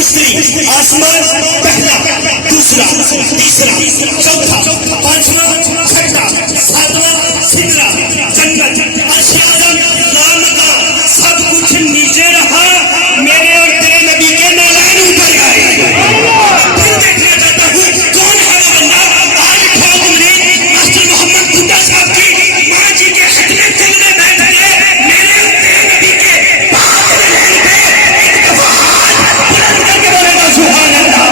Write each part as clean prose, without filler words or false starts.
مشتری آسمان پہلا دوسرا تیسرا چوتھا پانچواں چھٹا ساتواں سدرا جنت عرش اعظم لامکان سب کچھ نیچے رہا میرے اور تیرے نبی کے نالین اوپر گئے پھر دیکھنا چاہتا ہوں کون ہے وہ بندہ آج کھوج میں ماسٹر محمد بھٹا صاحب کی ماں جی کے خدمت چلنے بیٹھ گئے میرے اور تیرے نبی کے پاک نالین پہ ایک دفعہ ہاتھ بلند کر کے بولے گا سبحان اللہ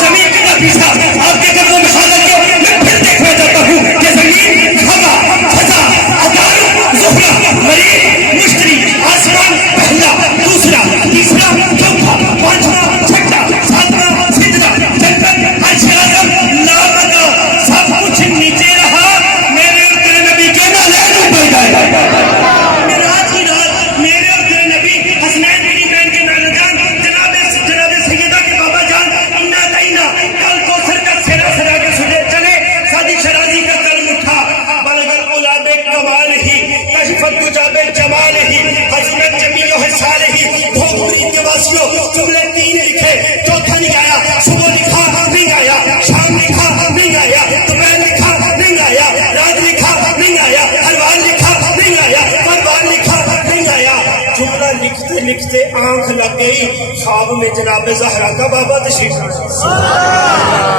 زمین کا پیچھا آپ کے قدموں میں حاضر کے میں پھر دیکھنا چاہتا ہوں کہ زمین ہوا فضا عطار زہرہ مریخ مشتری آسمان پہلا دوسرا تیسرا چوتھا پانچواں چھٹا ساتواں سدرا جنت عرش اعظم لامکان سب کچھ نیچے رہا میرے اور تیرے نبی کے نالین اوپر گئے میراج کی رات میرے اور تیرے نبی حسنین بن بین کے نانا جان جناب سیدہ کے بابا جان انا دینا کل کو سر کا سرا سرا کے سجے چلے سادی شرازی کا قلم اٹھا بلغل اولاد کمال ہی کشفت کجاب جمال ہی حضرت جمیل و حسال ہی بھوپری کے واسیوں جملے تین لکھے چوتھا نہیں آیا صبح لکھا نہیں آیا شام لکھا نہیں آیا دوپہر لکھا نہیں آیا رات لکھا نہیں آیا ہروان لکھا نہیں آیا پروان لکھا نہیں آیا جملہ لکھتے لکھتے آنکھ لگ گئی خواب میں جناب زہرا کا بابا تشریف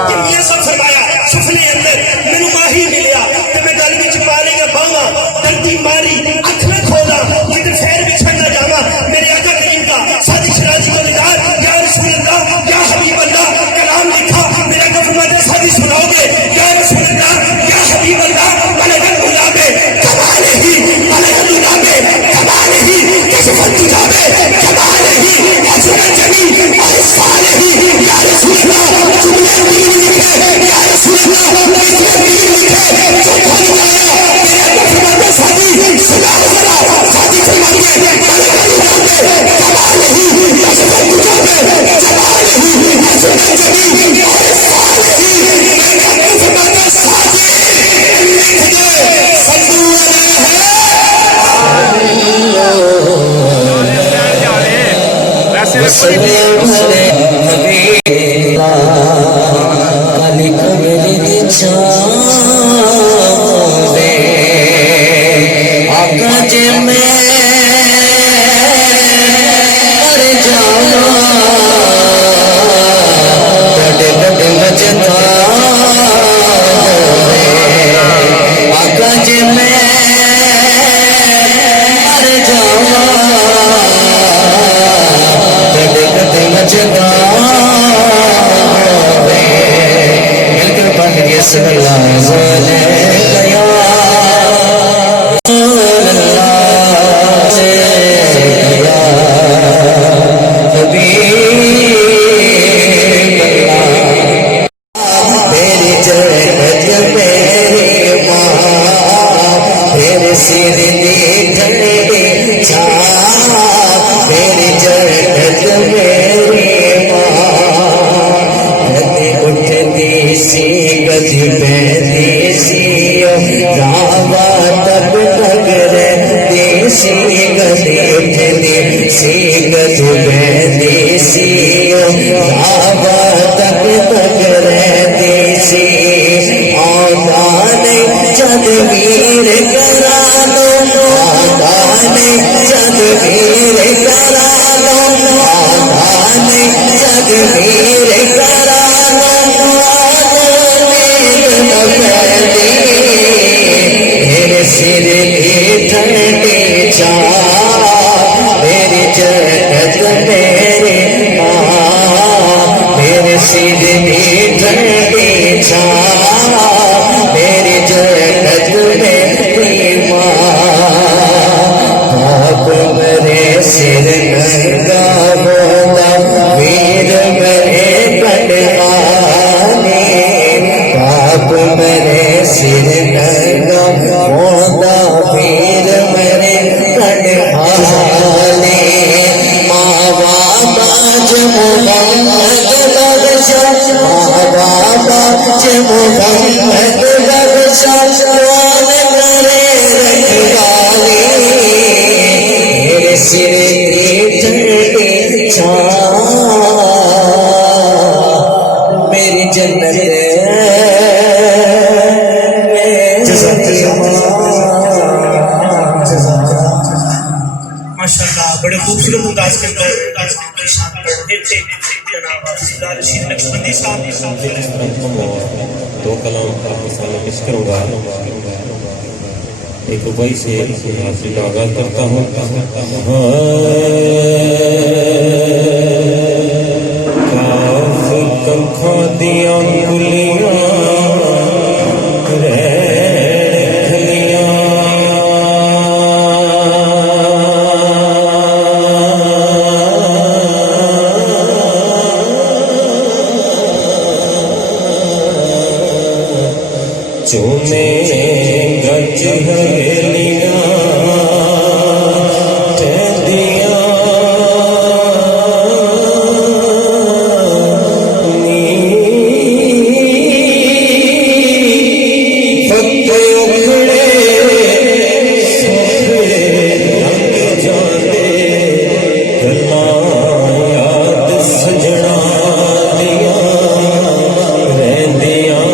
کہ یہ سب فرمایا سفنے اندر میں ماہی ملیا کہ میں گل وچ پالی گا باواں دردی ماری اکھ نہ کھولا کدھر خیر بچھڑ نہ جاواں میرے آقا کریم کا صادق شرازی کو نگار یا رسول اللہ یا حبیب اللہ کلام لکھا میرا آقا فرماتے صادق سناؤ گے یا رسول اللہ یا حبیب اللہ بلغ الغلام کمال ہی بلغ الغلام کمال ہی کشفت کتاب کمال ہی حضرت جمیل اور صالح ہی یا رسول اللہ جملے تین لکھے یا رسول اللہ جملے تین لکھے چوتھا لکھایا میرے آقا فرماتے صادق سناؤ ذرا صادق فرماتے بلغ الغلام کمال ہی کشفت کتاب کمال ہی حضرت جمیل اور صالح ہی میرے آقا فرماتے صادق صلو سر بڑے خوبصورت انداز کے اندر ارشاد کر رہے تھے جناب سردار رشید نقشبندی صاحب. دو کلام کا مثال پیش کروں گا. ایک ربائی سے حاصل آغاز کرتا ہوں. کاف کنکھا دیا کلیاں چونے گج ہریلیاں ٹہدیاں پتے اکھڑے سفرے رنگ جاندے گلاں یاد سجنا دیاں رہندیاں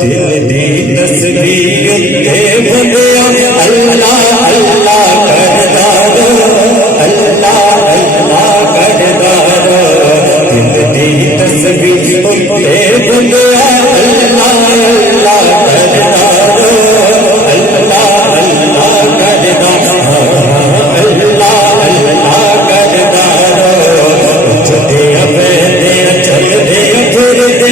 دل دی تصویر تے بندیا اللہ اللہ کردار اللہ اللہ کردار دل دی تصویر تے بندیا اللہ اللہ کردار اللہ اللہ کردار اللہ اللہ کردار چلے بہنے چلے پھرتے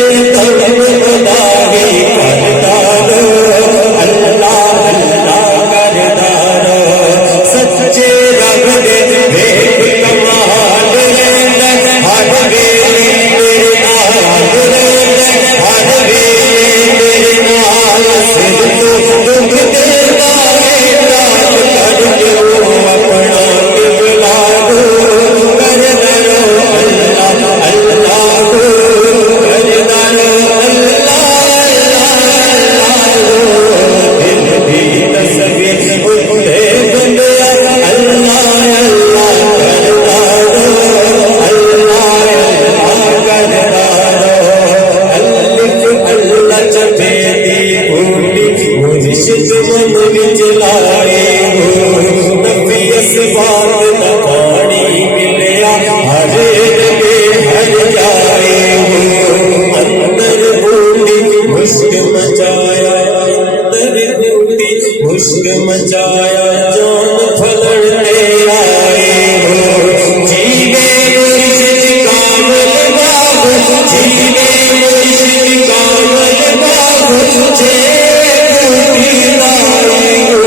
مچایا جان پھلڑتے آئے ہو جیوے مرشد کامل باب جیوے مرشد کامل باب جے بوٹی لائے ہو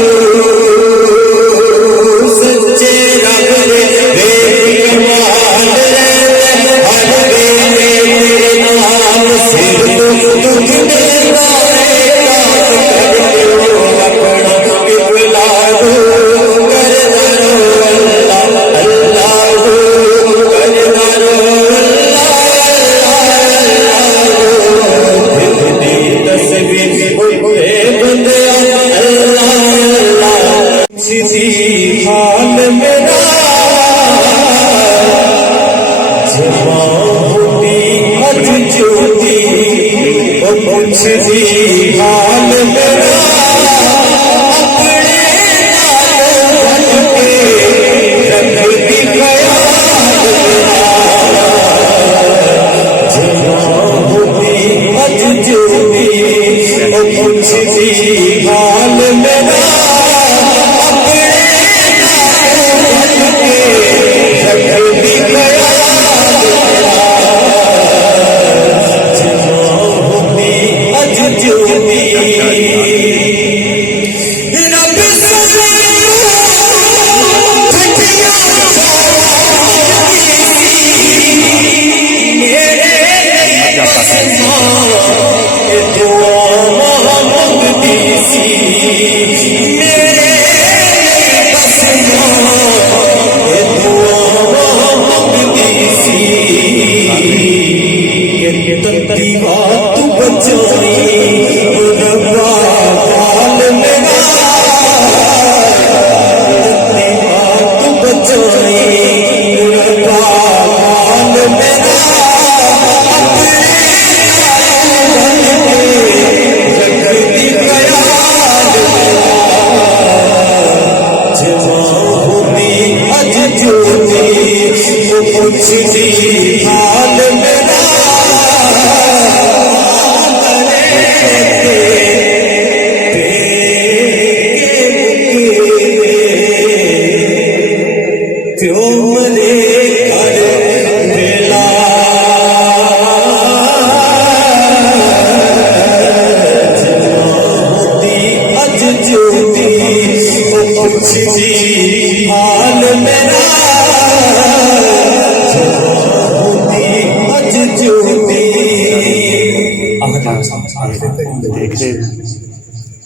سچے رب نے بے کمال رہتے ہر ویلے تیرے نام سر دکھ دے لائے جی حال میرا پیو مرے گھر ویلا اج جوتی پوچھ جی حال میرا اج جوتی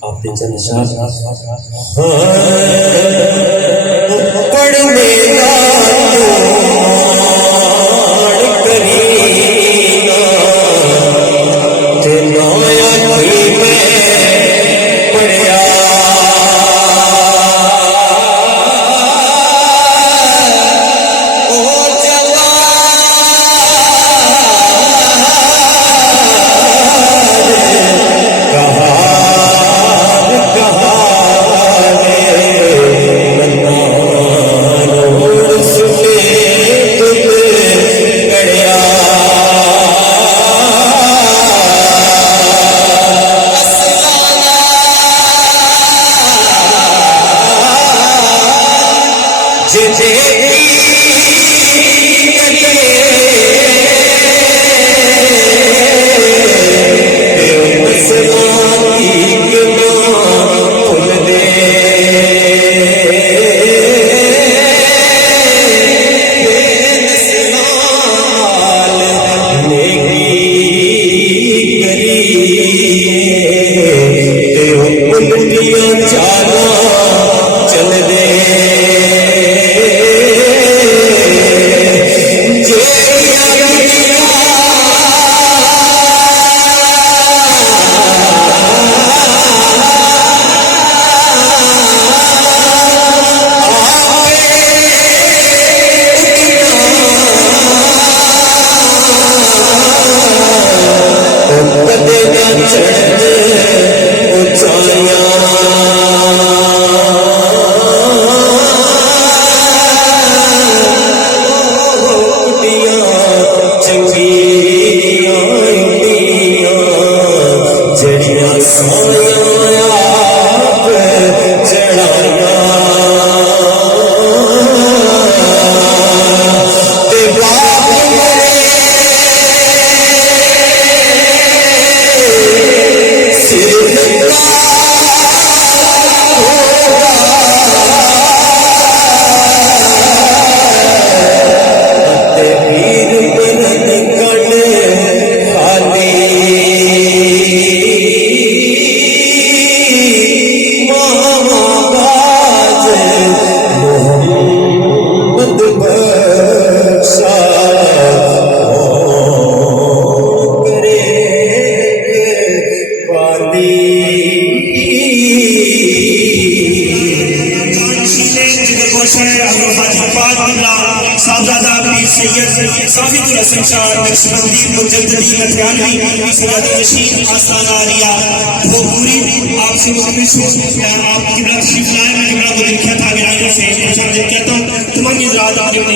آپ کے چند شاہ پڑھنے کا کرینا تنایا کی میں پڑھیا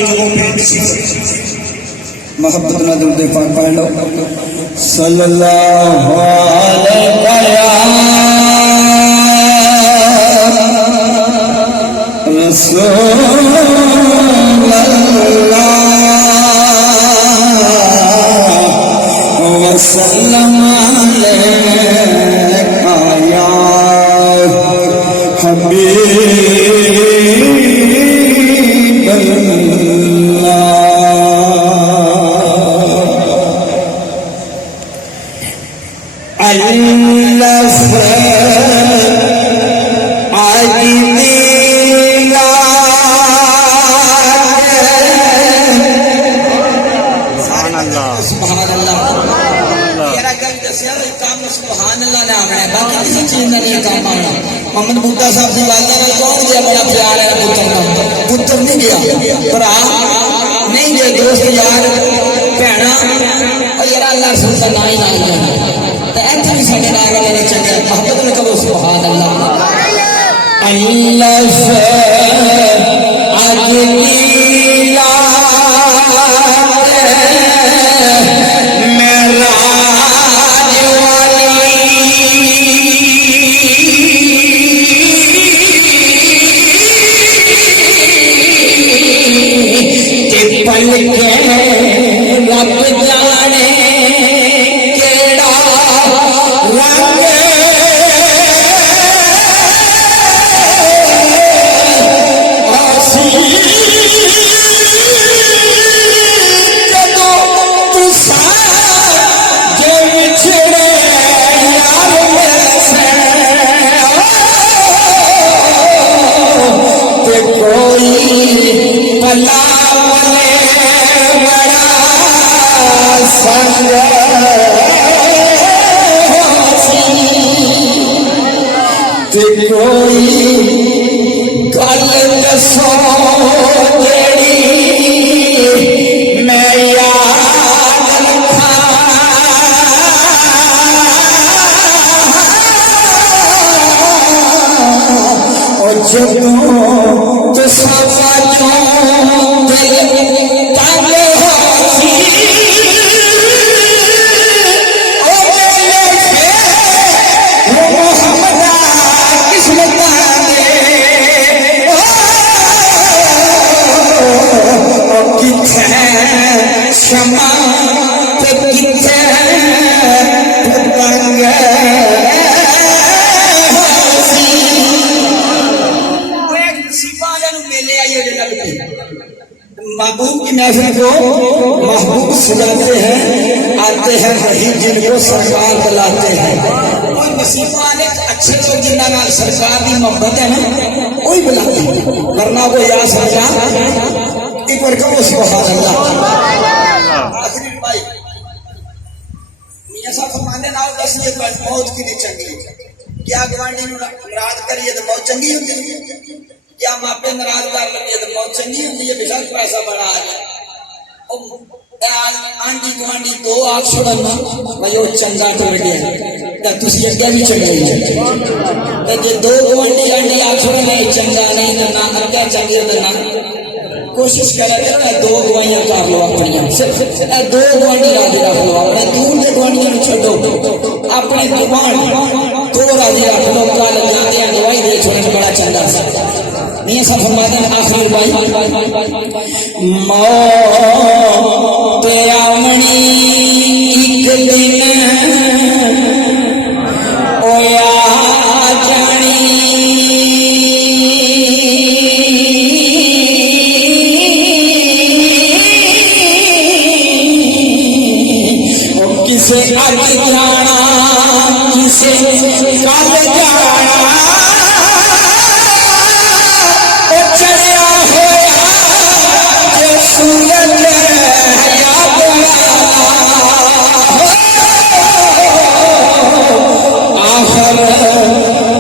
او محبت نہ درود پاک پڑھ لو صلی اللہ علیہ رسول اللہ وسلم علیکہ یا حبیب اللہ محمد بھٹا صاحب سے بات کر کون گیا بڑا پیار ہے پتر نہیں گیا برا نہیں گئے دوست یار بھنا اور یار اللہ رسول کا نام ہی نہ لیا تو ایسے بھی سارے نام والے چنگے محبت میں کہو سبحان اللہ اللہ سے اج جو بچھڑے یار میرے سے کہ کوئی پلا والے بڑا سنگ کہ کوئی گل دسو جیڑی میں یاد رکھاں او جدوں تساں ساجوں دل تنگ ہوسی او میرے محمد قسمت شمع تے کتھے پتنگ ہوسی وہ ایک نصیبہ والے نوں میلے آئیے جو لگتے محبوب کی محفل کو محبوب سجاتے ہیں آتے ہیں وہی جن کو سرکار بلاتے ہیں کوئی نصیبہ والے اچھے لوگ جنہاں نال سرکار دی محبت ہے نا وہی بلاتے ہیں ورنہ وہ یا سرکار ایک بار کہو سبحان اللہ آخری بھائی میاں صاحب فرماندے نال دسیے تو موت کتنی چنگی کیا گوانڈی نوں ناراض کریے تو موت چنگی ہوندی ہے کیا ماپے ناراض کر لگے تو موت چنگی ہوندی ہے بے شک پیسہ بڑا آ جائے آنٹی گوانڈی دو آپ چھوڑن میں جو چنگا ٹر گیا تے تسی اگے بھی چنگے تے جے دو گوانڈی آنٹی آپ چھوڑن چنگا نہیں نہ اگے چنگے تے نہ کوشش کرے اے دو گوائیاں کر لو اپنی اے دو گوانڈی راضی رکھ لو اپنے دور کے گوانڈیاں نوں چھڈو اپنے گوانڈ دو راضی رکھ لو کل جاندے گواہی دے چھوڑن بڑا چنگا سی میاں صاحب فرماتے ہیں آخر بھائی موت آمنی ایک دن او یا جانی کسے اج جانا کسے کل جانا او چڑھیا ہوا جو سورج یاد آخر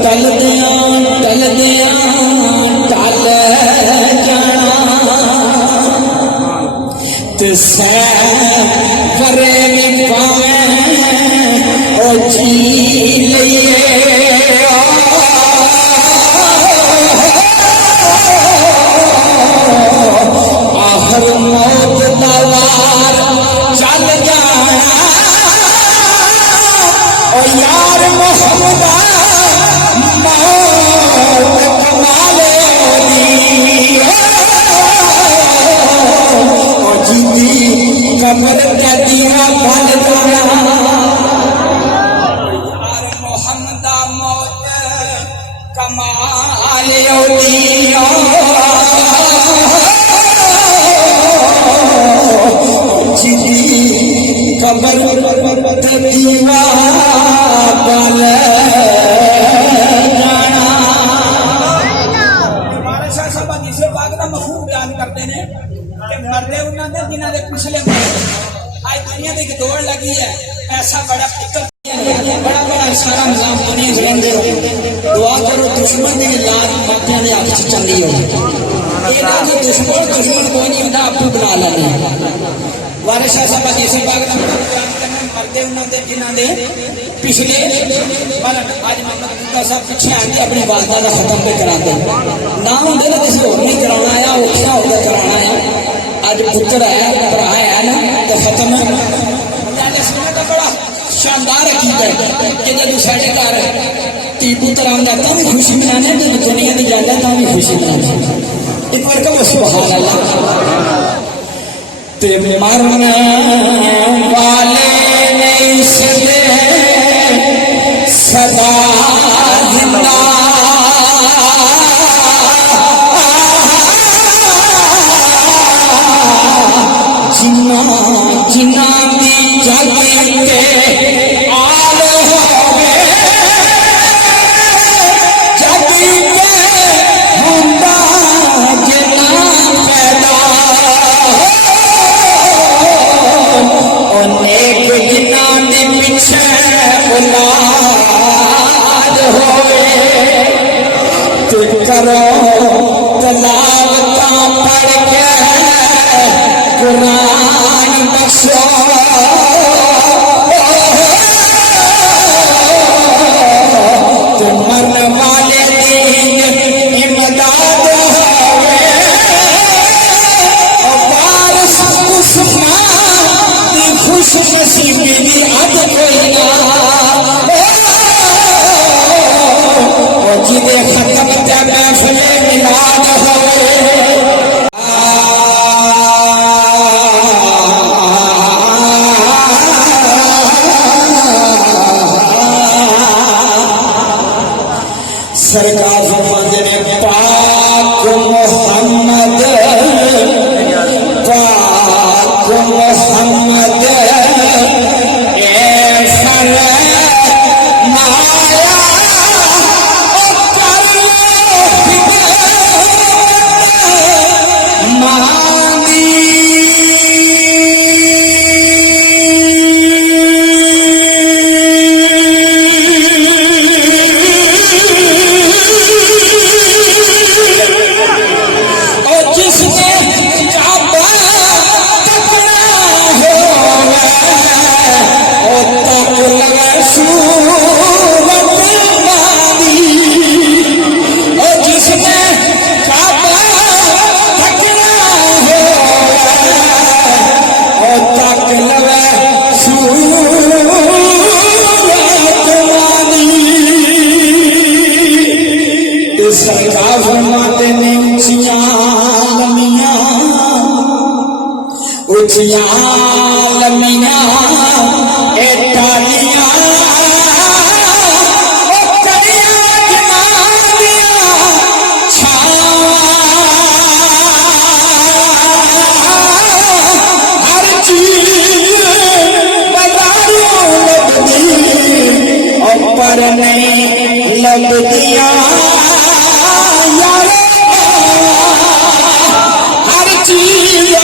ٹل دیاں ٹل جانا تے سفرے میں پاویں او جی لئیے آخر موت دا وار چل جانا او یار محمد موت کمال دی او جی قبر تے دیوا بن جانا یار محمد موت کمال اولیاء جی قبر تے دیوا بن جانا ہمارے شاہ صاحب جسے پاک دا مفہوم بیان کرتے ہیں کہ مرنے انہاں دے جنہاں دے پچھلے آج دنیا دی دوڑ لگی ہے ایسا بڑا پتر بڑا بڑا سارا نظام دنیا چ رہندے ہو دعا کرو دشمن دی لان ماتیاں دے ہاتھ چ چنگی ہو اے نا کہ دشمن کوئی نہیں ہوندا آپ بنا لینے وارث شاہ صاحب جیسے پاک دا مرتے انہاں دے جنہاں دے پچھلے پر اج محمد صاحب پیچھے آ کے اپنی والدہ دا ختم پہ کرا دے نہ ہوندے نا کسی اور نہیں کرانا آیا اوکھیا ہو کے کرانا آیا اج پتر ہے بھرا ہے نا تو ختم ہے بڑا شاندار عقیدہ ہے کہ جب ساڈے گھر تی پتر آندا تاں بھی خوشی منانے تے دنیا دی جاندا تاں بھی خوشی منانے ایک بار کہو سبحان اللہ تے مرنے والے نہیں سدے سدا زندہ جنہ جنہ جنہاں دے پیچھے اولاد ہوئے تو کرو تلاوتاں پڑھ کے قرآن بخشو تو مرن والے دین امداد ہوئے وارث عثمان دی خوش نصیبی دی اد کوئی نہ جدے ختم تے محفل میلاد ہوئے سرکار فرماتے ہیں پاک محمد سرکار فرماتے ہیں اچھیاں لمیاں اے ٹالیاں ہر چیز بازاروں لگتی اور پر نہیں لگتیاں ہر چیز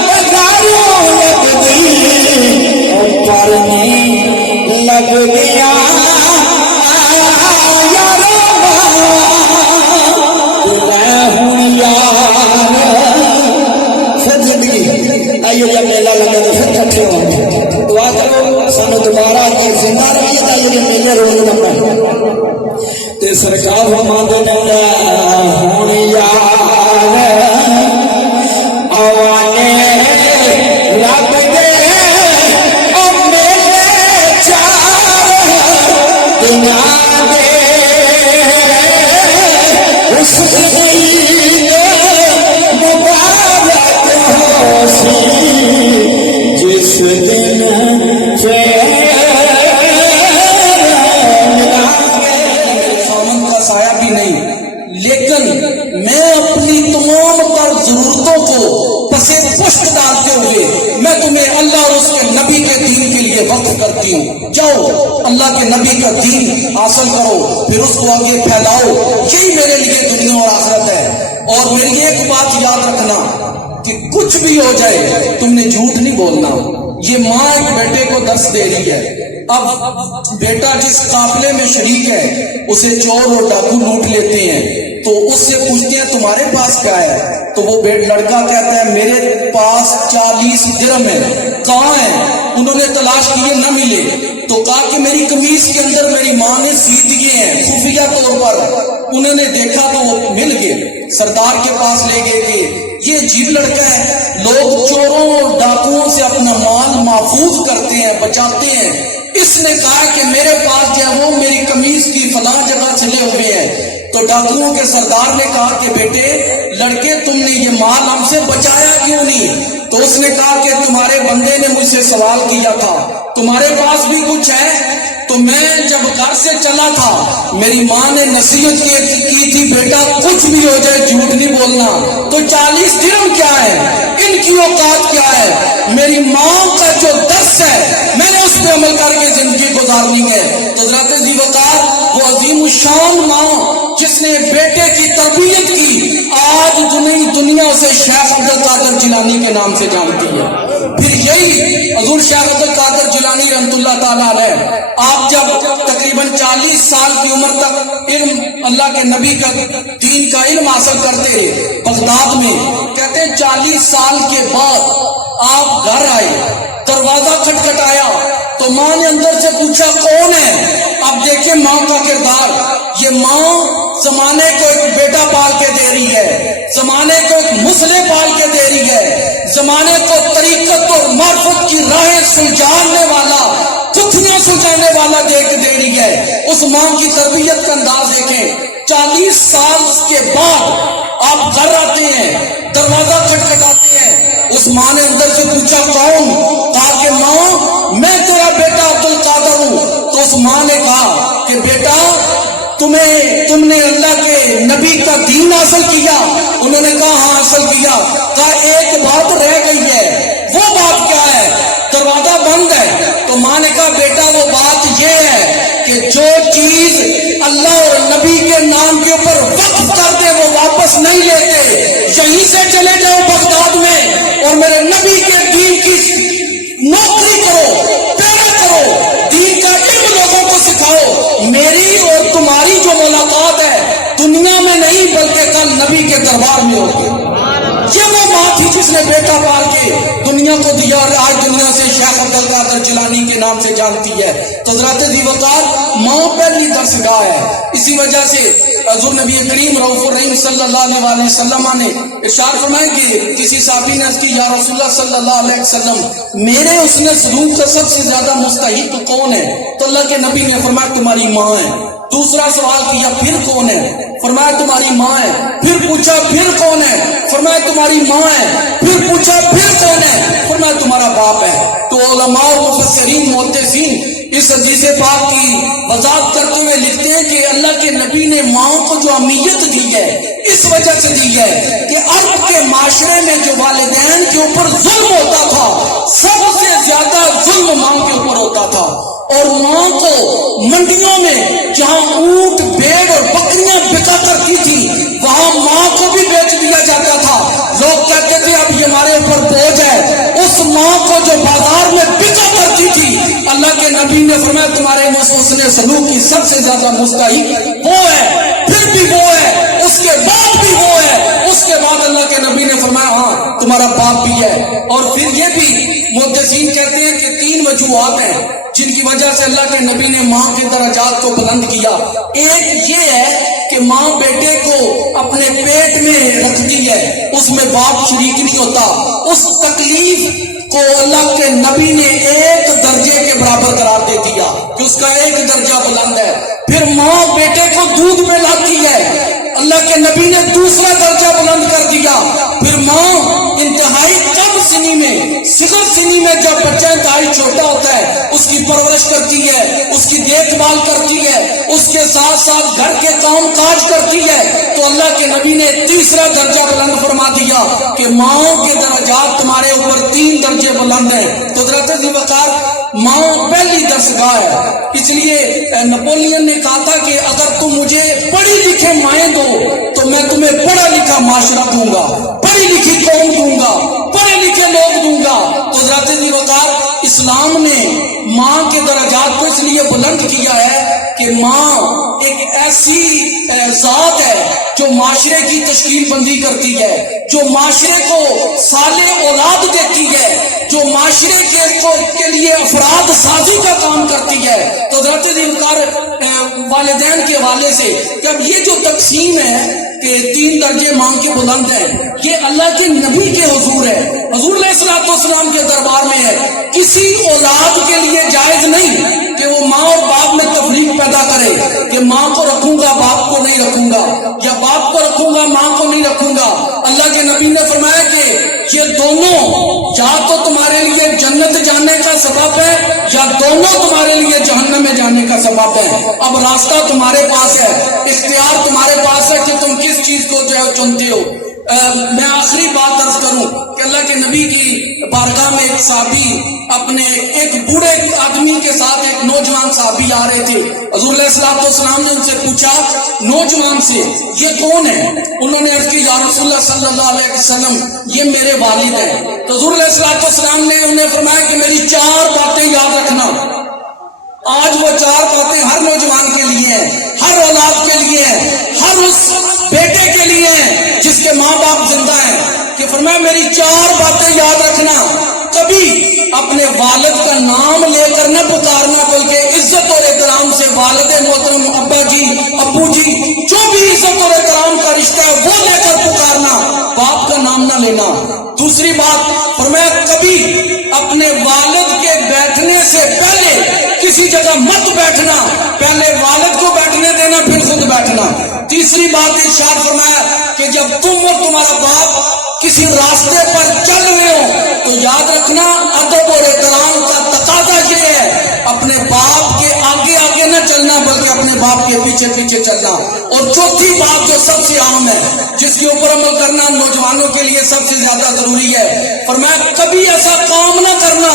بازاروں لگتی پر نہیں لگتیاں آئیے جب میلہ لگے تو پھر کٹھے ہوں گے دعا کرو سانو دوبارہ کے زندہ رہیے گا یہ میلے روز نمبر تے سرکار فرماندے نے ہن یار آوانے رب دے او میلے چار دنیا دے اس عید مبارک جس دن خامن کا سایہ بھی نہیں لیکن میں اپنی تمام تر ضرورتوں کو پسے پشت ڈالتے ہوئے میں تمہیں اللہ اور اس کے نبی کے دین کے لیے وقف کرتی ہوں جاؤ اللہ کے نبی کا دین حاصل کرو پھر اس کو آگے پھیلاؤ یہی میرے لیے دنیا اور آخرت ہے اور میری ایک بات یاد رکھنا کہ کچھ بھی ہو جائے تم نے جھوٹ نہیں بولنا یہ ماں ایک بیٹے کو درس دے رہی ہے اب بیٹا جس قافلے میں شریک ہے اسے چور اور ڈاکو لوٹ لیتے ہیں تو اس سے پوچھتے ہیں تمہارے پاس کیا ہے تو وہ لڑکا کہتا ہے میرے پاس 40 درہم ہے کہاں ہے انہوں نے تلاش کیے نہ ملے تو کہا کہ میری قمیض کے اندر میری ماں نے سی دیے ہیں خفیہ طور پر انہوں نے دیکھا تو وہ مل گئے سردار کے پاس لے گئے کہ یہ عجیب لڑکا ہے لوگ چوروں اور ڈاکوؤں سے اپنا مال محفوظ کرتے ہیں بچاتے ہیں اس نے کہا کہ میرے پاس جو ہے وہ میری قمیض کی فلاں جگہ چلے ہوئے ہیں تو ڈاکوؤں کے سردار نے کہا کہ بیٹے لڑکے تم نے یہ مال ہم سے بچایا کیوں نہیں تو اس نے کہا کہ تمہارے بندے نے مجھ سے سوال کیا تھا تمہارے پاس بھی کچھ ہے تو میں جب گھر سے چلا تھا میری ماں نے نصیحت کی تھی بیٹا کچھ بھی ہو جائے جھوٹ نہیں بولنا تو 40 درہم کیا ہے ان کی اوقات کیا ہے میری ماں کا جو درس ہے میں نے اس پہ عمل کر کے زندگی گزارنی ہے تو حضرت ذی وقار وہ عظیم الشان ماں جس نے بیٹے کی تربیت کی آج دنیا اسے شیخ عبد القادر جیلانی کے نام سے جانتی ہے پھر یہی حضور شیخ عبد القادر جیلانی رحمۃ اللہ تعالیٰ علیہ، آپ جب تقریباً 40 سال کی عمر تک علم اللہ کے نبی کا دین کا علم حاصل کرتے رہے بغداد میں، کہتے ہیں 40 سال کے بعد آپ گھر آئے، دروازہ کھٹکھٹایا تو ماں نے اندر سے پوچھا کون ہے؟ اب دیکھیں ماں کا کردار، یہ ماں زمانے کو ایک بیٹا پال کے دے رہی ہے، زمانے کو ایک مسلح پال کے دے رہی ہے، زمانے کو طریقت اور معرفت کی راہیں سلجھانے والا، گتھیاں سلجھانے والا دے رہی ہے۔ اس ماں کی تربیت کا انداز دیکھیں، 40 سال کے بعد آپ گھر آتے ہیں، دروازہ کھٹکھٹاتے ہیں، اس ماں نے اندر سے پوچھا کون؟ کہا کہ ماں میں تیرا بیٹا عبد القادر ہوں۔ تو اس ماں نے کہا کہ بیٹا تم نے اللہ کے نبی کا دین حاصل کیا؟ انہوں نے کہا ہاں حاصل کیا۔ کہا ایک بات رہ گئی ہے، وہ بات کیا ہے؟ دروازہ بند ہے۔ تو ماں نے کہا بیٹا وہ بات یہ ہے کہ جو چیز اللہ اور نبی کے نام کے اوپر وقف کر دے وہ واپس نہیں لیتے، یہیں سے چلے جاؤ بغداد میں اور میرے نبی کے دین کی نوکری کرو، پیرا کرو، دین کا علم لوگوں کو سکھاؤ۔ میری اور تمہاری جو ملاقات ہے دنیا میں نہیں بلکہ کل نبی کے دربار میں ہوگی۔ یہ وہ ماں تھی جس نے بیٹا پال کے دنیا کو دیا اور آج دنیا سے شیخ عبد القادر جیلانی کے نام سے جانتی ہے۔ تو حضرات ذی وقار ماں پہلی درسگاہ ہے۔ اسی وجہ سے حضور نبی کریم رؤوف الرحیم صلی اللہ علیہ وسلم نے ارشاد فرمایا کہ کسی صحابی نے عرض کی یا رسول اللہ صلی اللہ علیہ وسلم میرے حسن سلوک کا سب سے زیادہ مستحق کون ہے؟ تو اللہ کے نبی نے فرمایا تمہاری ماں ہے۔ دوسرا سوال کیا پھر کون ہے؟ فرمایا تمہاری ماں ہے۔ پھر پوچھا پھر کون ہے؟ فرمایا تمہاری ماں ہے۔ پھر پوچھا پھر کون ہے؟ فرمایا تمہارا باپ ہے۔ تو علماء اور مفسرین محدثین اس حدیث پاک کی وضاحت کرتے ہوئے لکھتے ہیں کہ اللہ کے نبی نے ماں کو جو اہمیت دی ہے اس وجہ سے دی ہے کہ عرب کے معاشرے میں جو والدین کے اوپر ظلم ہوتا تھا سب سے زیادہ ظلم ماں کے اوپر ہوتا تھا، اور ماں کو منڈیوں میں جہاں اونٹ بھیڑ اور بکریاں بکا کرتی تھی وہاں ماں کو بھی بیچ دیا جاتا تھا۔ لوگ کہتے تھے اب یہ ہمارے اوپر بوجھ ہے۔ اس ماں کو جو بازار میں بکا کرتی تھی اللہ کے نبی نے فرمایا تمہارے حسن سلوک کی سب سے زیادہ مستحق وہ ہے، پھر بھی وہ ہے، اس کے بعد بھی وہ ہے، اس کے بعد اللہ کے نبی نے فرمایا ہاں تمہارا باپ بھی ہے۔ اور پھر یہ بھی محدثین کہتے ہیں کہ 3 وجوہات ہیں جن کی وجہ سے اللہ کے نبی نے ماں کے درجات کو بلند کیا۔ ایک یہ ہے کہ ماں بیٹے کو اپنے پیٹ میں رکھتی ہے، اس میں باپ شریک نہیں ہوتا۔ اس تکلیف کو اللہ کے نبی نے ایک درجے کے برابر قرار دے دیا کہ اس کا ایک درجہ بلند ہے۔ پھر ماں بیٹے کو دودھ پلاتی ہے، اللہ کے نبی نے دوسرا درجہ بلند کر دیا۔ پھر ماں انتہائی کم سنی میں صغر سنی میں جب بچہ انتہائی چھوٹا ہوتا ہے اس کی پرورش کرتی ہے، اس کی دیکھ بھال کرتی ہے، اس کے ساتھ ساتھ گھر کے کام کاج کرتی ہے، تو اللہ کے نبی نے تیسرا درجہ بلند فرما دیا کہ ماں کے درجات تمہارے اوپر 3 درجے بلند ہیں۔ تو حضرت ذی وقار ماں پہلی درسگاہ ہے۔ اس لیے نپولین نے کہا تھا کہ اگر تم مجھے پڑھی لکھے مائیں دو تو میں تمہیں پڑھا لکھا معاشرہ دوں گا، پڑھی لکھی قوم دوں گا، پڑھے لکھے لوگ دوں گا۔ تو حضرت ذی وقار اسلام نے ماں کے درجات کو اس لیے بلند کیا ہے کہ ماں ایک ایسی ذات ہے جو معاشرے کی تشکیل بندی کرتی ہے، جو معاشرے کو صالح اولاد دیتی ہے، جو معاشرے کے لیے افراد سازی کا کام کرتی ہے۔ تو حضرت ذی وقار والدین کے حوالے سے کہ اب یہ جو تقسیم ہے کہ 3 درجے ماں کے بلند ہیں یہ اللہ کے نبی کے حضور ہے، حضور علیہ الصلوۃ والسلام کے دربار میں ہے۔ کسی اولاد کے لیے جائز نہیں کہ وہ ماں اور باپ میں تفریق پیدا کرے کہ ماں کو رکھوں گا باپ کو نہیں رکھوں گا، یا باپ کو رکھوں گا ماں کو نہیں رکھوں گا۔ اللہ کے نبی نے فرمایا کہ یہ دونوں یا تو تمہارے لیے جنت جانے کا سبب ہے یا دونوں تمہارے لیے جہنم میں جانے کا سبب ہے۔ اب راستہ تمہارے پاس ہے، اختیار تمہارے پاس ہے کہ تم کس چیز کو جو ہے چنتے ہو۔ میں آخری بات عرض کروں کہ اللہ کے نبی کی بارگاہ میں ایک صحابی اپنے ایک بوڑھے آدمی کے ساتھ ایک نوجوان صحابی آ رہے تھے. حضور علیہ الصلوۃ والسلام نے ان سے پوچھا نوجوان سے یہ کون ہے؟ انہوں نے عرض کی یا رسول اللہ صلی اللہ علیہ وسلم یہ میرے والد ہیں. تو حضور علیہ الصلوۃ والسلام نے انہیں فرمایا کہ میری 4 باتیں یاد رکھنا. آج وہ 4 باتیں ہر نوجوان کے لیے ہیں، ہر اولاد کے لیے ہیں، ہر اس بیٹے کے لیے ہیں جس کے ماں باپ زندہ ہیں، کہ فرمایا میری 4 باتیں یاد رکھنا. کبھی اپنے والد کا نام لے کر نہ پکارنا، بلکہ عزت اور احترام سے والد محترم، ابا جی، ابو جی، جو بھی عزت اور احترام کا رشتہ ہے وہ لے کر پکارنا، باپ کا نام نہ لینا. دوسری بات فرمایا کبھی اپنے والد کے بیٹھنے سے پہلے کسی جگہ مت بیٹھنا، پہلے والد کو بیٹھنے دینا پھر خود بیٹھنا. تیسری بات ارشاد فرمایا کہ جب تم اور تمہارا باپ کسی راستے پر چل رہے ہو تو یاد رکھنا ادب اور احترام کا تقاضا یہ ہے اپنے باپ کے آگے آگے نہ چلنا بلکہ اپنے باپ کے پیچھے پیچھے چلنا. اور چوتھی بات جو سب سے اہم ہے جس کے اوپر عمل کرنا نوجوانوں کے لیے سب سے زیادہ ضروری ہے، فرمایا کبھی ایسا کام نہ کرنا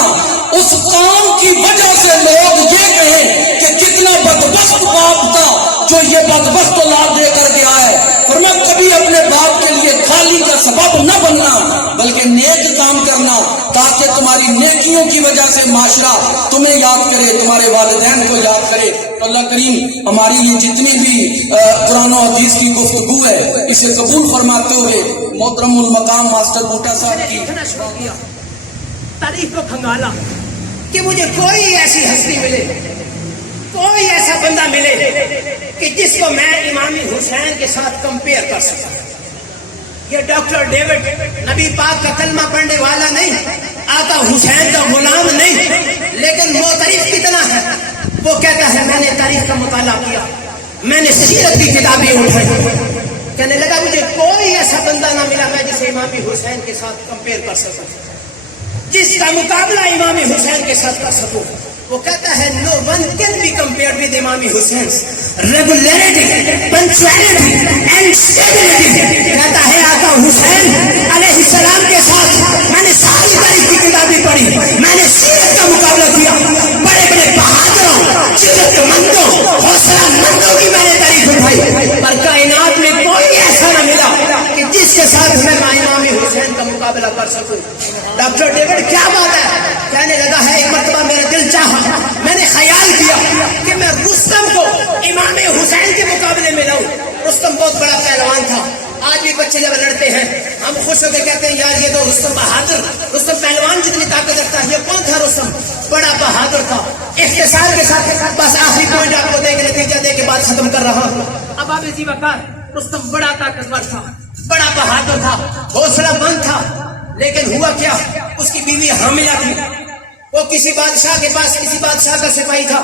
اس کام کی وجہ سے لوگ یہ کہیں کہ کتنا بدبخت باپ تھا جو یہ بدبخت اولاد دے کر گیا ہے. فرمایا کبھی اپنے باپ کے لیے گالی کا سبب نہ بننا بلکہ نیک کام کرنا تاکہ تمہاری نیکیوں کی وجہ سے معاشرہ تمہیں یاد کرے، تمہارے والدین کو یاد کرے. تو اللہ کریم ہماری یہ جتنی بھی قرآن و حدیث کی گفتگو ہے اسے قبول فرماتے ہوئے محترم المقام ماسٹر بوٹا صاحب کی تاریخ کو کھنگالا کہ مجھے کوئی ایسی ہستی ملے، کوئی ایسا بندہ ملے کہ جس کو میں امام حسین کے ساتھ کمپیئر کر سکتا. یہ ڈاکٹر ڈیوڈ نبی پاک کا کلمہ پڑھنے والا نہیں، آقا حسین کا غلام نہیں، لیکن معترف کتنا ہے. وہ کہتا ہے میں نے تاریخ کا مطالعہ کیا، میں نے سیرت کی کتابیں اٹھائی، کہنے لگا مجھے کوئی ایسا بندہ نہ ملا میں جسے امام حسین کے ساتھ کمپیئر کر سکتا، جس کا مقابلہ امام حسین کے ساتھ کر سکوں. وہ کہتا ہے no one can be compared with امام حسین regularity, punctuality and stability. کہتا ہے آقا حسین علیہ السلام کے ساتھ میں نے ساری تاریخ کی کتابیں پڑھی، میں نے سیرت کا مقابلہ کیا، بڑے بڑے بہادروں، جرأت مندوں، حوصلہ مندوں کی میں نے تاریخ اٹھائی، پر کائنات میں کوئی ایسا نہ ملا کہ جس کے ساتھ میں امام حسین کا مقابلہ کر سکوں. ڈاکٹر ڈیوڈ کیا بات ہے؟ کہنے لگا ہے ایک مرتبہ میرا دل چاہا، میں نے خیال کیا کہ میں رستم کو امام حسین کے مقابلے میں لاؤں. رستم بہت بڑا پہلوان تھا. آج بھی بچے جب لڑتے ہیں ہم خوش ہو کے کہتے ہیں یار یہ تو رستم بہادر، رستم پہلوان جتنی طاقت رکھتا ہے. یہ کون تھا رستم؟ بڑا بہادر تھا. اختصار کے ساتھ بس آخری پوائنٹ آپ کو دے کے نتیجہ دے کے بات ختم کر رہا ہوں. اب آپ اسی وقت رستم بڑا طاقتور تھا، بڑا بہادر تھا، حوصلہ مند تھا. لیکن ہوا کیا، اس کی بیوی حاملہ تھی. وہ کسی بادشاہ کے پاس، کسی بادشاہ کا سپاہی تھا.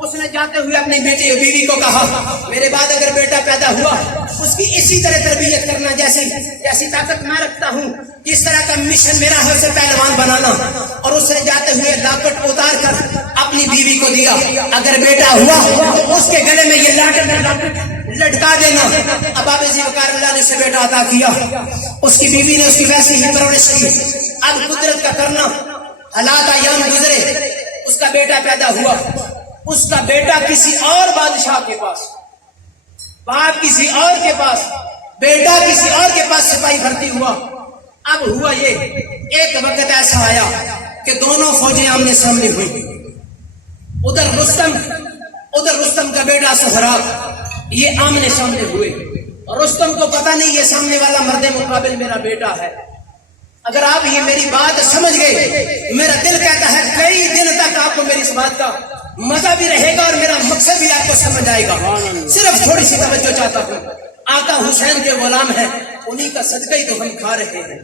اس نے جاتے ہوئے اپنی بیوی کو کہا میرے بعد اگر بیٹا پیدا ہوا اس کی اسی طرح تربیت کرنا جیسی طاقت میں رکھتا ہوں، کس طرح کا مشن میرا ہے اسے پہلوان بنانا. اور اس نے جاتے ہوئے لاکٹ اتار کر اپنی بیوی کو دیا، اگر بیٹا ہوا تو اس کے گلے میں یہ لاکٹ لٹکا دینا. اب آپ اسی وقار اللہ نے اسے بیٹا عطا کیا. اس کی بیوی نے اس کی ویسی ہی پرورش کی. اب قدرت کا کرنا، حالات ایام گزرے، اس کا بیٹا پیدا ہوا. اس کا بیٹا کسی اور بادشاہ کے پاس، باپ کسی اور کے پاس، بیٹا کسی اور کے پاس سپاہی بھرتی ہوا. اب ہوا یہ، ایک وقت ایسا آیا کہ دونوں فوجیں آمنے سامنے ہوئی. ادھر رستم کا بیٹا سہراب، یہ آمنے سامنے ہوئے. اور رستم کو پتا نہیں یہ سامنے والا مرد مقابل میرا بیٹا ہے. اگر آپ یہ میری بات سمجھ گئے، میرا دل کہتا ہے کئی دن تک آپ کو میری اس بات کا مزہ بھی رہے گا اور میرا مقصد بھی آپ کو سمجھ آئے گا. صرف تھوڑی سی توجہ چاہتا ہوں. آقا حسین کے غلام ہیں، انہی کا صدقہ ہی تو ہم کھا رہے ہیں.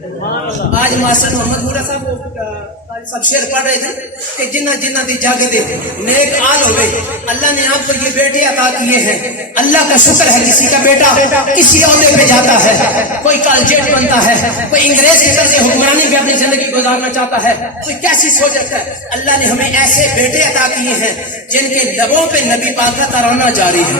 آج ماسٹر محمد مورا صاحب شعر پڑھ رہے تھے کہ جنہ دی جاگے دے نیک آل ہو گئے. اللہ نے آپ کو یہ بیٹے عطا کیے ہیں، اللہ کا شکر ہے. کسی کا بیٹا کسی عہدے پہ جاتا ہے، کوئی کالجیٹ بنتا ہے، کوئی انگریز کی طرز حکمرانی پہ اپنی زندگی گزارنا چاہتا ہے، کوئی کیسی سوچ رکھتا ہے. اللہ نے ہمیں ایسے بیٹے عطا کیے ہیں جن کے لبوں پہ نبی پاک کا ترانہ جاری ہے،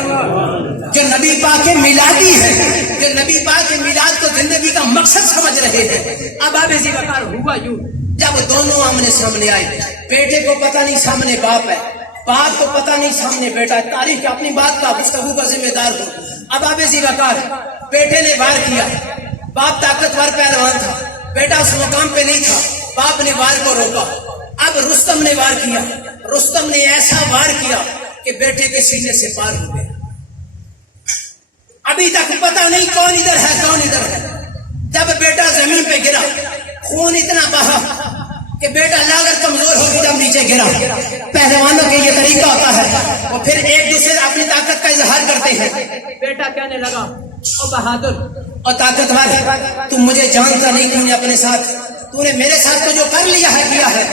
جو نبی پاک کے میلادی ہے، جو نبی پاک کے میلاد آج تو زندگی کا مقصد سمجھ رہے ہیں. اب آپ اسی وقار ہوا یوں جب دونوں آمنے سامنے آئے. بیٹے کو پتہ نہیں سامنے باپ ہے, باپ کو پتہ نہیں سامنے بیٹا ہے. تاریخ کا اپنی بات کا گفتگو کا ذمہ دار ہوں. اب آپ اسی وقار بیٹے نے وار کیا. باپ طاقتور پہلوان تھا, بیٹا اس مقام پہ نہیں تھا. باپ نے وار کو روکا. اب رستم نے وار کیا. رستم نے ایسا وار کیا کہ بیٹے کے سینے سے پار ہو گیا. ابھی تک پتہ نہیں کون ادھر ہے کون ادھر ہے. جب بیٹا زمین پہ گرا, خون اتنا بہا کہ بیٹا لاگر کمزور ہو گیا, نیچے گرا. پہلوانوں کے یہ طریقہ ہوتا ہے, وہ پھر ایک دوسرے اپنی طاقت کا اظہار کرتے ہیں. بیٹا کہنے لگا, او بہادر اور طاقتور, تم مجھے جانتا نہیں, تو نے اپنے ساتھ, تو نے میرے ساتھ تو جو کر لیا ہے کیا ہے,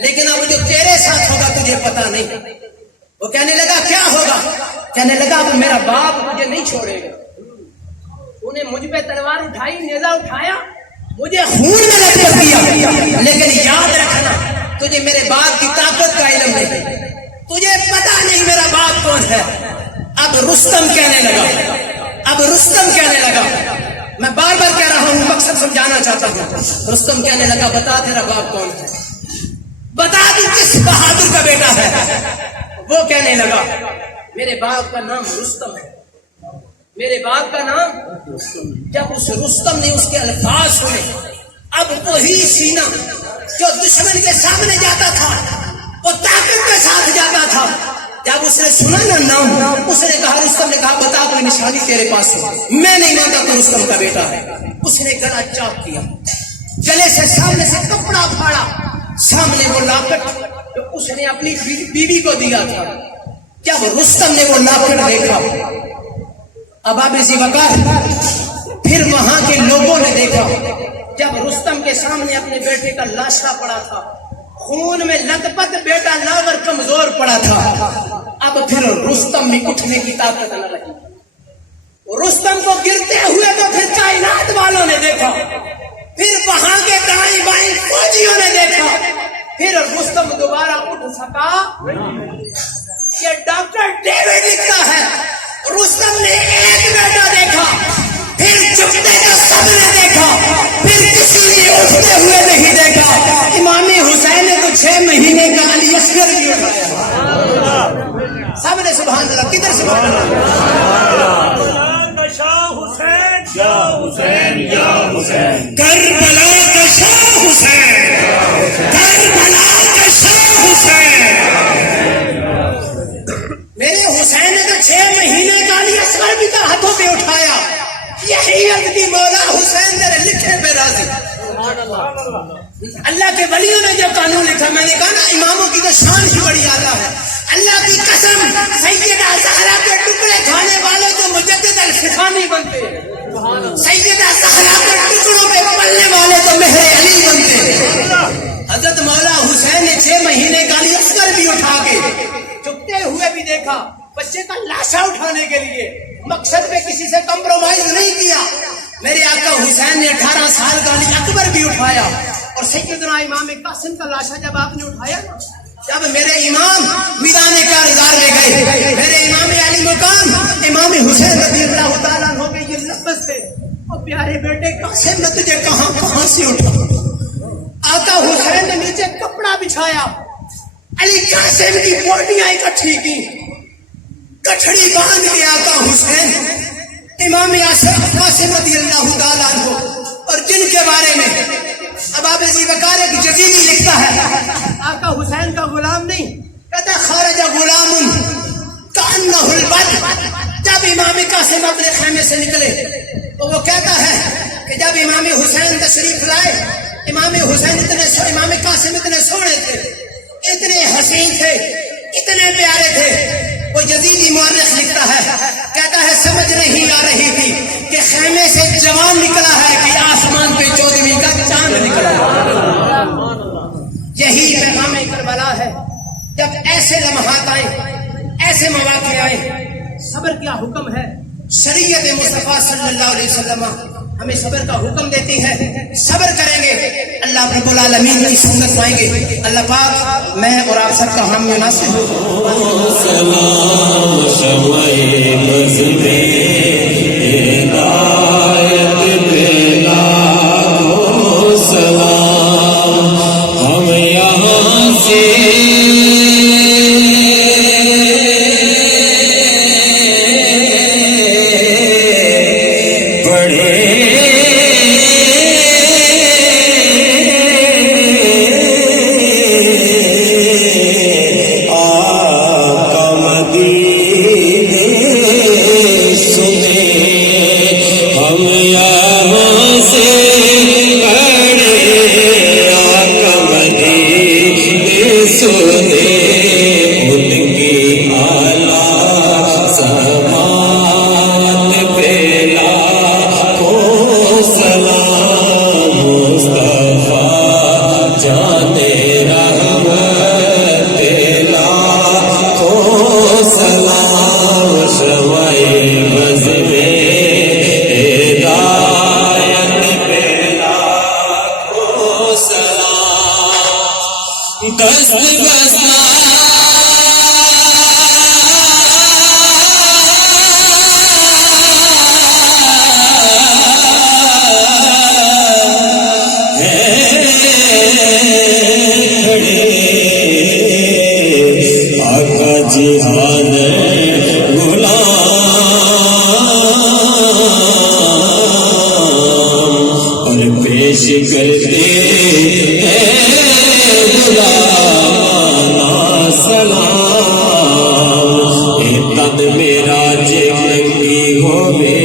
لیکن اب جو تیرے ساتھ ہوگا تجھے پتا نہیں. وہ کہنے لگا کیا ہوگا؟ کہنے لگا اب میرا باپ مجھے نہیں چھوڑے گا. تو نے مجھ پہ تلوار اٹھائی, نیزہ اٹھایا, مجھے خون میں لپٹ دیا, لیکن یاد رکھنا تجھے میرے باپ کی طاقت کا علم نہیں, تجھے پتا نہیں میرا باپ کون ہے. اب رستم کہنے لگا, میں بار بار کہہ رہا ہوں, مقصد سمجھانا چاہتا ہوں. رستم کہنے لگا بتا تیرا باپ کون ہے, بتا تو کس بہادر کا بیٹا ہے. وہ کہنے لگا میرے باپ کا نام رستم ہے, میرے باپ کا نام. جب اس رستم نے اس کے الفاظ سنے, اب وہی سینہ جو دشمن کے سامنے جاتا تھا, وہ طاقت کے ساتھ جاتا تھا, جب اس نے سنا نا نام, اس نے کہا, رستم نے کہا بتا کوئی نشانی تیرے پاس ہو. میں نہیں مانتا تو رستم کا بیٹا ہے. اس نے گلا چاک کیا, گلے سے سامنے سے کپڑا پھاڑا, سامنے وہ لاکٹ جو اس نے اپنی بیوی کو دیا تھا. جب رستم نے وہ لاکٹ دیکھا, اب آپ اسی وقت پھر وہاں کے لوگوں نے دیکھا, جب رستم کے سامنے اپنے بیٹے کا لاشا پڑا تھا, خون میں لت پت بیٹا لاغر کمزور پڑا تھا. اب پھر رستم میں اٹھنے کی طاقت نہ رہی. رستم کو گرتے ہوئے تو پھر کائنات والوں نے دیکھا, پھر وہاں کے دائیں بائیں فوجیوں نے دیکھا, پھر رستم دوبارہ اٹھ سکا. یہ ڈاکٹر ڈیوڈ لکھتا ہے, رستم نے ایک بیٹا دیکھا, پھر جھکتے کا سب نے دیکھا, پھر کسی نے اٹھتے ہوئے نہیں دیکھا. امام حسین نے تو 6 مہینے کا علی اصغر بھی اٹھایا. سب نے سبحان اللہ. کدھر سبحان اللہ؟ کربلا کا شاہ حسین, کربلا کا شاہ حسین. میرے حسین نے تو 6 مہینے کا علی اصغر بھی کا ہاتھوں پہ اٹھایا. یہی عرض کی مولا حسین تیرے لکھے پہ راضی. اللہ کے ولیوں نے جب قانون لکھا, میں نے کہا نا اماموں کی تو شان ہی بڑی اعلیٰ ہے. اللہ کی قسم, سیدہ زہرا کے ٹکڑے کھانے والے تو مجدد الفقہ نہیں بنتے, سیدہ زہرا کے ٹکڑوں پہ پلنے والے تو مہر علی بنتے. حضرت مولا حسین نے 6 مہینے کا علی اصغر بھی اٹھا کے جھکتے ہوئے بھی دیکھا, بچے کا لاشا اٹھانے کے لیے مقصد پہ کسی سے کمپرومائز نہیں کیا. میرے آقا حسین نے 18 سال کا علی اکبر بھی اٹھایا, اور سیدنا امام قاسم کا لاشا جب آپ نے اٹھایا, جب میرے امام میدان کارزار میں گئے, میرے امام علی مقام امام حسین رضی اللہ تعالیٰ عنہ کے یہ لفظ تھے, اور پیارے بیٹے قاسم نے تجھے کہاں سے اٹھا. آقا حسین نے نیچے کپڑا بچھایا, علی قاسم کی بوٹیاں اکٹھی کی, کٹھڑی باندھ کے آقا حسین امام قاسم رضی اللہ تعالیٰ عنہ, اور جن کے بارے میں اب آپ اسی وقار ایک جزیری لکھتا ہے, آقا حسین کا غلام نہیں, کہتا خارج غلام کانہ البدر. جب امام قاسم اپنے خیمے سے نکلے تو وہ کہتا ہے کہ جب امام حسین تشریف لائے, امام قاسم اتنے سونے تھے, اتنے حسین تھے, اتنے پیارے تھے. وہ یزیدی مورخ لکھتا ہے, کہتا ہے سمجھ نہیں آ رہی تھی کہ خیمے سے جوان نکلا ہے کہ آسمان پہ 14ویں کا چاند نکلا ہے. یہی پیغام کربلا ہے. جب ایسے لمحات آئے, ایسے مواقع آئے, صبر کیا حکم ہے. شریعت مصطفیٰ صلی اللہ علیہ وسلم ہمیں صبر کا حکم دیتی ہے. صبر کریں گے اللہ رب العالمین کی سنت پائیں گے. اللہ پاک میں اور آپ سب کا حامی و ناصر ہو. سلام شمع مزدے ہدایت سنے ان کی آلہ سماعت پہ لاکھوں سلام مصطفیٰ جانے رحمت لاکھوں سلام شمع بز میں ہدایت پہ لاکھوں سلام دست بستہ آقا جہاد غلام اور پیش کرتے ہیں غلام سلام اے تن میرا جے ننگی ہوئے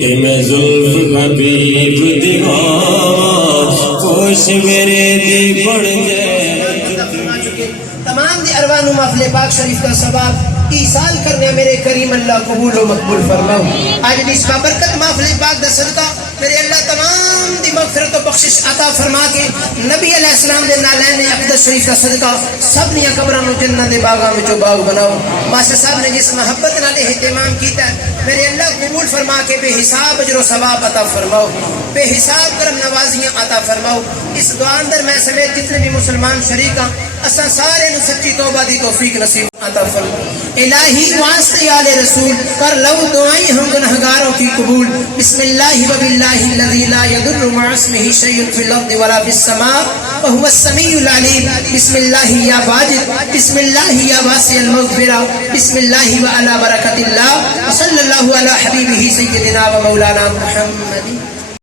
تے میں زلف حبیب دیوان خوش میرے دی بڑھ جائے تمام دی ارواح نو محفل پاک شریف کا ثواب ایصال کرنے میرے کریم اللہ قبول و مقبول فرماؤ. آج اس بابرکت محفل پاک دا صدقہ میرے اللہ تمام دی مغفرت و بخشش عطا فرما کے نبی علیہ السلام دے نالین اقدس شریف کا صدقہ سب نے قبراں نو جنت دے باغاں وچوں باغ بناؤ. ماسٹر صاحب نے جس محبت نال اہتمام کیتا ہے میرے اللہ قبول فرما کے بے حساب اجر و ثواب عطا فرماؤ, بے حساب کرم نوازیاں عطا فرماؤ. اس دعا اندر میں سمیت جتنے بھی مسلمان شریک ہیں اساں سارے نو سچی توبہ دی توفیق نصیب عطا فرما. الہی واسطے آل رسول کر لو دعائیں ہم گنہگاروں کی قبول. بسم اللہ و باللہ الذی لا یضر مع اسمہ شیء فی الارض ولا فی السماء وهو السمیع العلیم. بسم اللہ یا واجد, بسم اللہ یا واسع المغفرہ, بسم اللہ و علی برکت اللہ, صلی اللہ علی حبیبہ سیدنا و مولانا محمد.